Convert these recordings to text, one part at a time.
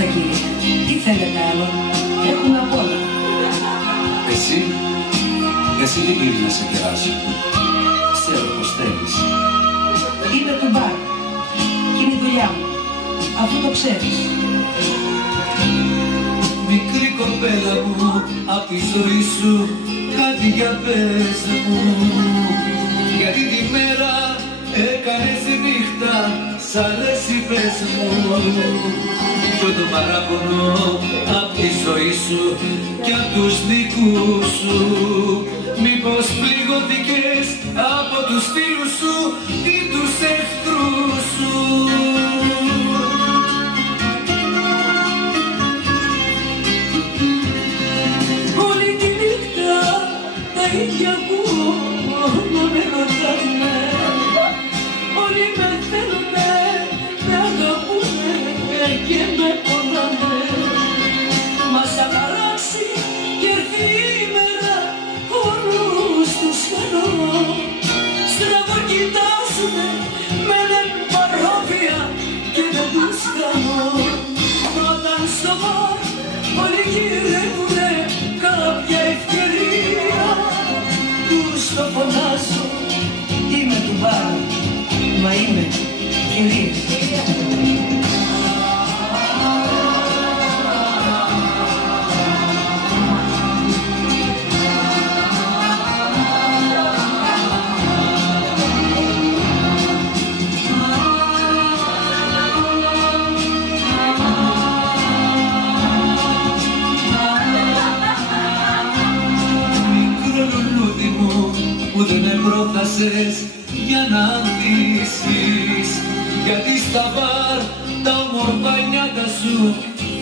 Μάλιστα κύριε, τι θέλετε άλλο, έχουμε απ' όλα. Εσύ δεν πήρες να σε κεράσω. Ξέρω πως θέλεις. Είμαι του μπαρ και είναι η δουλειά μου, αφού το ξέρεις. Μικρή κοπέλα μου, απ' τη ζωή σου κάτι για πες μου. Γιατί τη μέρα έκανες νύχτα, σ' αρέσει πες μου. Ποιο το παράπονο απ' τη ζωή σου κι απ' τους δικούς σου. Μήπως πληγωθήκες από τους φίλους σου ή τους εχθρούς σου. Όλη τη νύχτα τα ίδια ακούω να με ρωτάνε. Όλοι με θέλουνε, με αγαπούνε και με πονάνε. Μα σαν χαράξει και έρθει η μέρα όλους τους χάνω. Στραβά κοιτάζουνε, με λένε παρόβια και δεν τους κάνω. Όταν στο μπαρ όλοι γυρεύουνε κάποια ευκαιρία, τους το φωνάζω, είμαι του μπαρ, μα είμαι κυρία. Που δεν με πρόθασες για να ανθίσεις. Γιατί στα μπαρ τα όμορφα νιάτα σου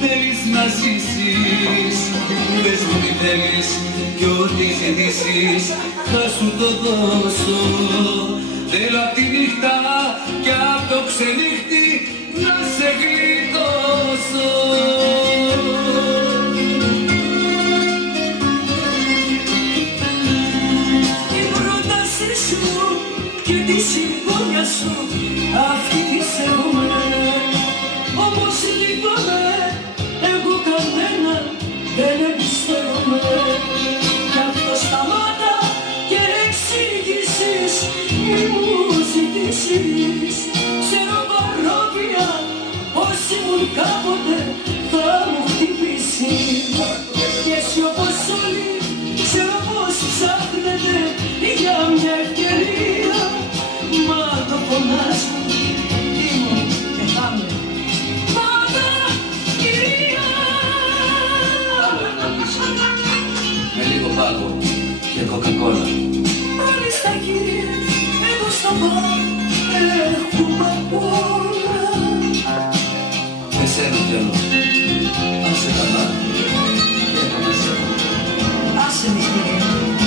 θέλεις να ζήσεις. Πες μου τι θέλεις κι ό,τι ζητήσεις θα σου το δώσω. Θέλω απ' τη νύχτα κι απ' το ξενύχτη να σε γλιτώσω. Και τη συμπόνια σου αυτή τη σέβομαι. Όμως λυπάμαι, εγώ κανένα δεν εμπιστεύομαι. Κι αυτό σταμάτα και εξηγήσεις, μη μου ζητήσεις. Ξέρω παρόβια πως ήμουν κάποτε θα μου χτυπήσει. Και εσύ όπως όλοι ξέρω πως ψάχνετε για μια ευκαιρία. Μα το φωνάζω, ήμουν και θα είμαι πάντα κυρία. Με λίγο πάγο και κοκακόλα. Μάλιστα κύριε, εδώ στο μπαρ έχουμε απ' όλα. Εσένα θέλω, άσε καλά και εγώ να σε. Άσε με κύριε.